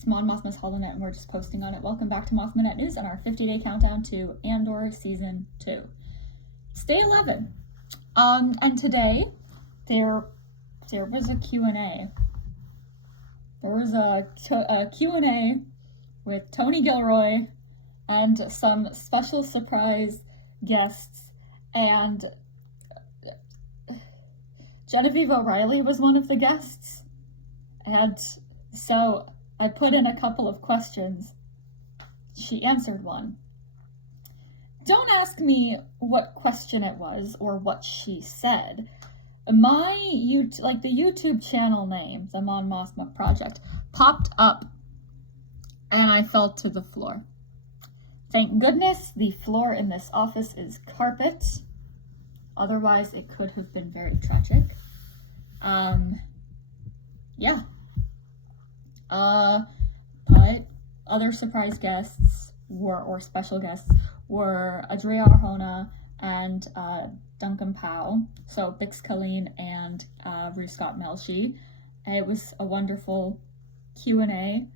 It's Mon Mothma's HoloNet, and we're just posting on it. Welcome back to Mothmanet News and our 50-day countdown to Andor Season 2. It's day 11. And today, there was a Q&A. There was a Q&A with Tony Gilroy and some special surprise guests, and Genevieve O'Reilly was one of the guests. And so I put in a couple of questions. She answered one. Don't ask me what question it was or what she said. The YouTube channel name, the Mon Mothma Project, popped up and I fell to the floor. Thank goodness the floor in this office is carpet. Otherwise, it could have been very tragic. Yeah. But other surprise guests or special guests were Adria Arjona and Duncan Powell, so Bix Colleen and Rue Scott Melshi. It was a wonderful Q&A.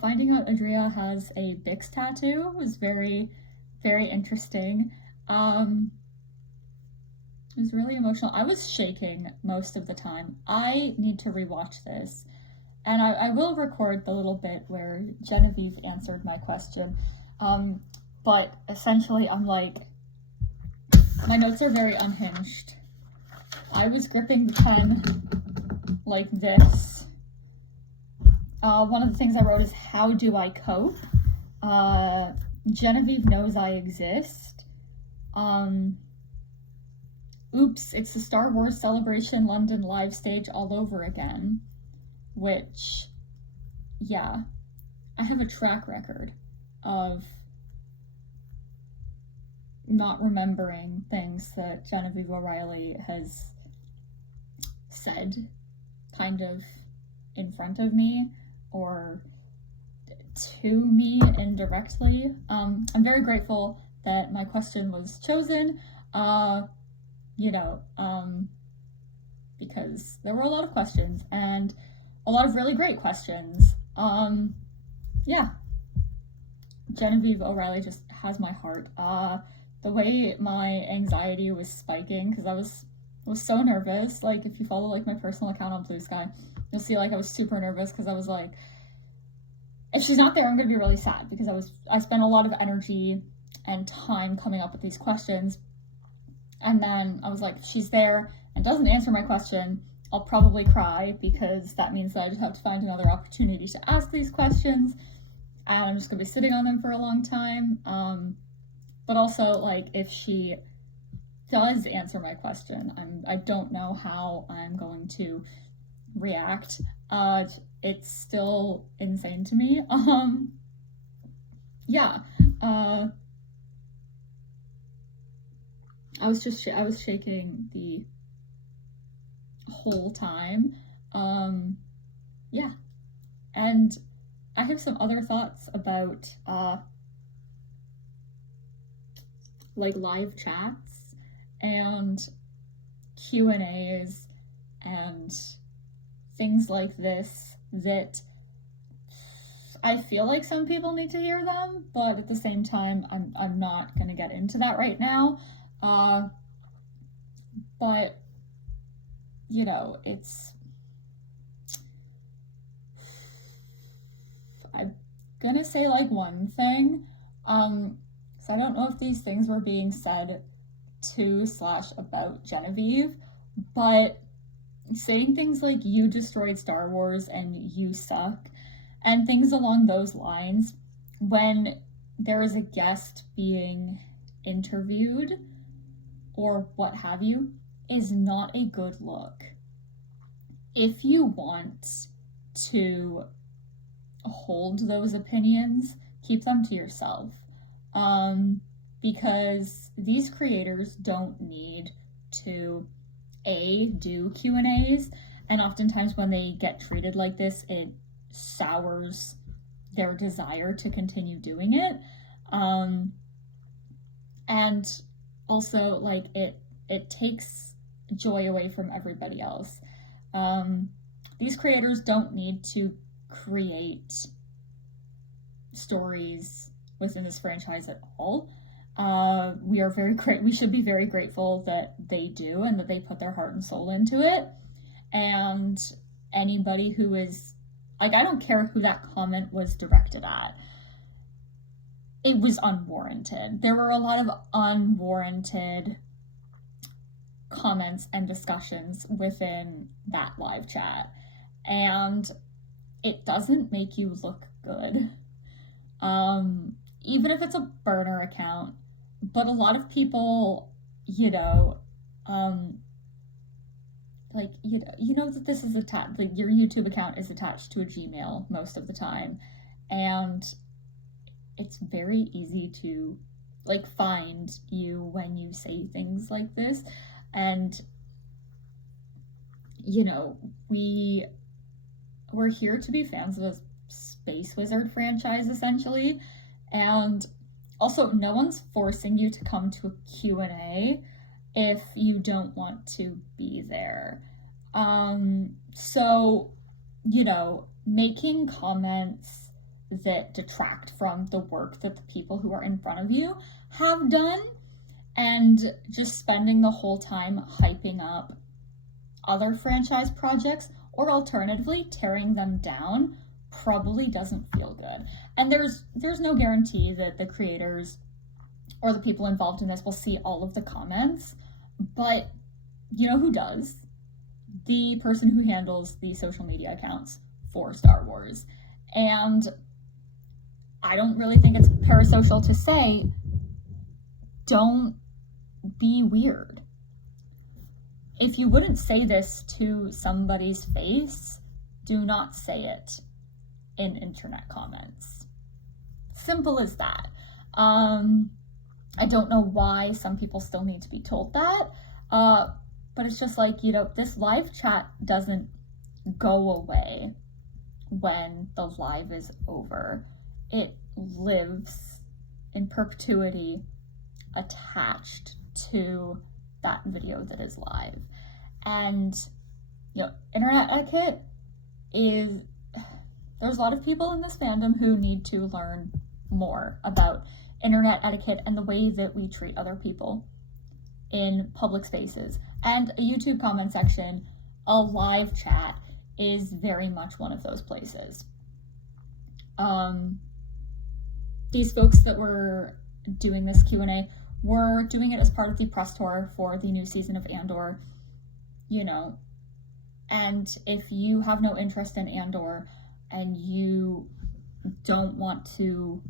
Finding out Adria has a Bix tattoo was very, very interesting. It was really emotional. I was shaking most of the time. I need to rewatch this. And I will record the little bit where Genevieve answered my question. But essentially, I'm like, my notes are very unhinged. I was gripping the pen like this. One of the things I wrote is, how do I cope? Genevieve knows I exist. Oops, it's the Star Wars Celebration London live stage all over again. Which, yeah, I have a track record of not remembering things that Genevieve O'Reilly has said kind of in front of me or to me indirectly. I'm very grateful that my question was chosen, because there were a lot of questions and a lot of really great questions. Genevieve O'Reilly just has my heart. The way my anxiety was spiking, because I was so nervous. Like, if you follow like my personal account on Blue Sky, you'll see like I was super nervous because I was like, if she's not there, I'm gonna be really sad, because I spent a lot of energy and time coming up with these questions, and then I was like, if she's there and doesn't answer my question, I'll probably cry, because that means that I just have to find another opportunity to ask these questions, and I'm just gonna be sitting on them for a long time. But also, like, if she does answer my question, I don't know how I'm going to react. It's still insane to me. I was shaking the whole time. And I have some other thoughts about like live chats and Q&As and things like this that I feel like some people need to hear them, but at the same time, I'm not gonna get into that right now. But it's, I'm gonna say like one thing, so I don't know if these things were being said to/about Genevieve, but saying things like, you destroyed Star Wars and you suck, and things along those lines, when there is a guest being interviewed or what have you, is not a good look. If you want to hold those opinions, keep them to yourself. Because these creators don't need to do Q&As, and oftentimes when they get treated like this, it sours their desire to continue doing it. And also, like, it takes joy away from everybody else. These creators don't need to create stories within this franchise at all. We should be very grateful that they do and that they put their heart and soul into it. And anybody who is, like, I don't care who that comment was directed at. It was unwarranted. There were a lot of unwarranted comments and discussions within that live chat. And it doesn't make you look good. Even if it's a burner account. But a lot of people, that this is attached, like your YouTube account is attached to a Gmail most of the time. And it's very easy to, like, find you when you say things like this. And, we're here to be fans of a Space Wizard franchise, essentially. And also, no one's forcing you to come to a Q&A if you don't want to be there. So, making comments that detract from the work that the people who are in front of you have done, and just spending the whole time hyping up other franchise projects, or alternatively tearing them down, probably doesn't feel good. And there's no guarantee that the creators or the people involved in this will see all of the comments, but you know who does? The person who handles the social media accounts for Star Wars. And I don't really think it's parasocial to say, don't be weird. If you wouldn't say this to somebody's face, do not say it in internet comments. Simple as that. I don't know why some people still need to be told that, but it's just like, this live chat doesn't go away when the live is over. It lives in perpetuity attached to that video that is live. And, internet etiquette there's a lot of people in this fandom who need to learn more about internet etiquette and the way that we treat other people in public spaces. And a YouTube comment section, a live chat, is very much one of those places. These folks that were doing this Q&A were doing it as part of the press tour for the new season of Andor, and if you have no interest in Andor and you don't want to,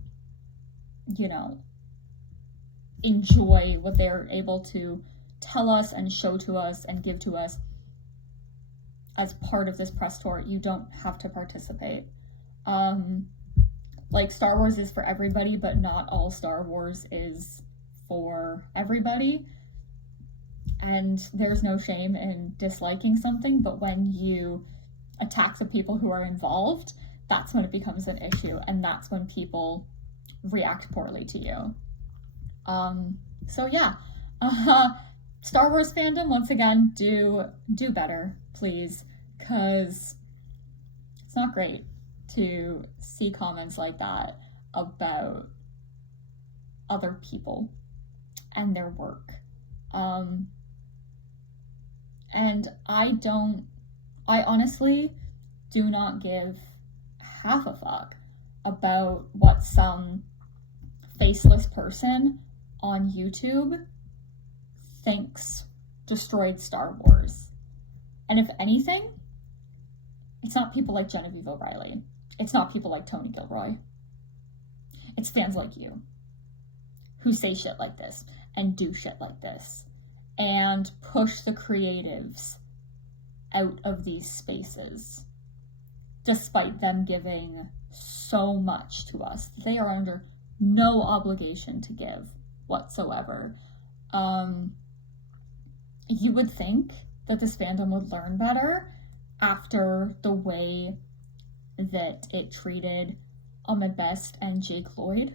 enjoy what they're able to tell us and show to us and give to us as part of this press tour, you don't have to participate. Star Wars is for everybody, but not all Star Wars is for everybody. And there's no shame in disliking something, but when you attack the people who are involved, that's when it becomes an issue, and that's when people react poorly to you. Star Wars fandom, once again, do better, please, because it's not great to see comments like that about other people and their work. And I honestly do not give half a fuck about what some faceless person on YouTube thinks destroyed Star Wars. And if anything, it's not people like Genevieve O'Reilly. It's not people like Tony Gilroy. It's fans like you who say shit like this and do shit like this and push the creatives out of these spaces, despite them giving so much to us. They are under no obligation to give whatsoever. You would think that this fandom would learn better after the way that it treated Ahmed Best and Jake Lloyd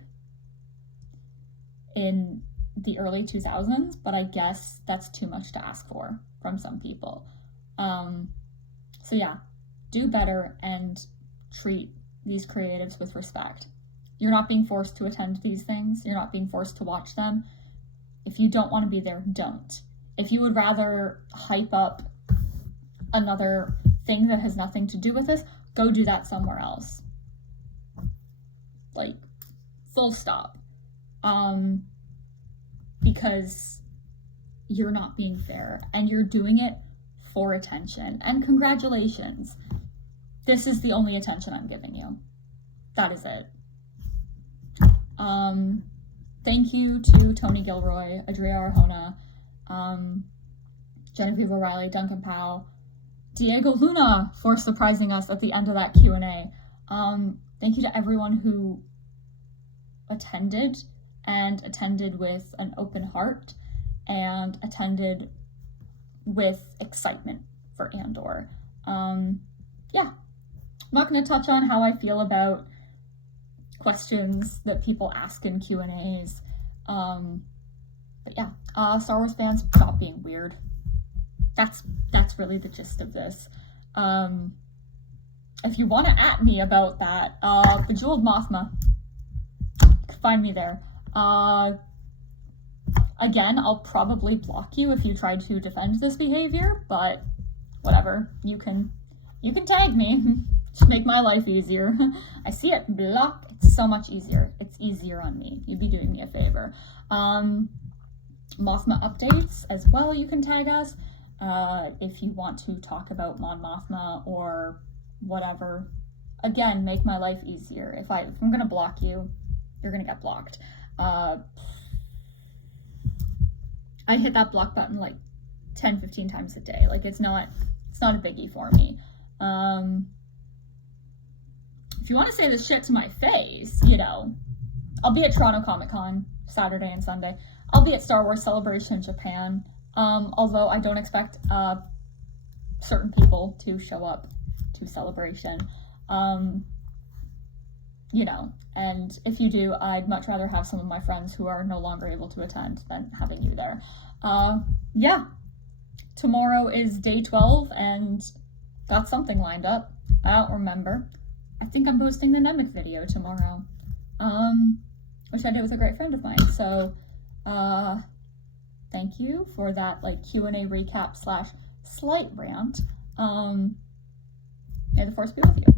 in the early 2000s, but I guess that's too much to ask for from some people. So yeah, do better and treat these creatives with respect. You're not being forced to attend these things. You're not being forced to watch them. If you don't want to be there, don't. If you would rather hype up another thing that has nothing to do with this, go do that somewhere else. Like, full stop. Because you're not being fair and you're doing it for attention. And congratulations. This is the only attention I'm giving you. That is it. Thank you to Tony Gilroy, Adria Arjona, Genevieve O'Reilly, Duncan Powell, Diego Luna for surprising us at the end of that Q&A. Thank you to everyone who attended with an open heart and attended with excitement for Andor. Yeah, I'm not going to touch on how I feel about questions that people ask in Q&As. But yeah, Star Wars fans, stop being weird. That's really the gist of this. If you want to at me about that, Bejeweled Mothma, you can find me there. Again, I'll probably block you if you try to defend this behavior, but whatever. You can tag me. Just make my life easier. I see it. Block. It's so much easier. It's easier on me. You'd be doing me a favor. Mothma updates as well. You can tag us if you want to talk about Mon Mothma or whatever. Again, make my life easier. If I'm gonna block you, you're gonna get blocked. I hit that block button like 10-15 times a day. Like it's not a biggie for me. If you want to say this shit to my face, I'll be at Toronto Comic Con Saturday and Sunday. I'll be at Star Wars Celebration in Japan. Although I don't expect certain people to show up to Celebration. And if you do, I'd much rather have some of my friends who are no longer able to attend than having you there. Yeah, tomorrow is day 12 and got something lined up. I don't remember. I think I'm posting the Nemec video tomorrow, which I did with a great friend of mine. So, thank you for that Q&A recap / slight rant. May the Force be with you.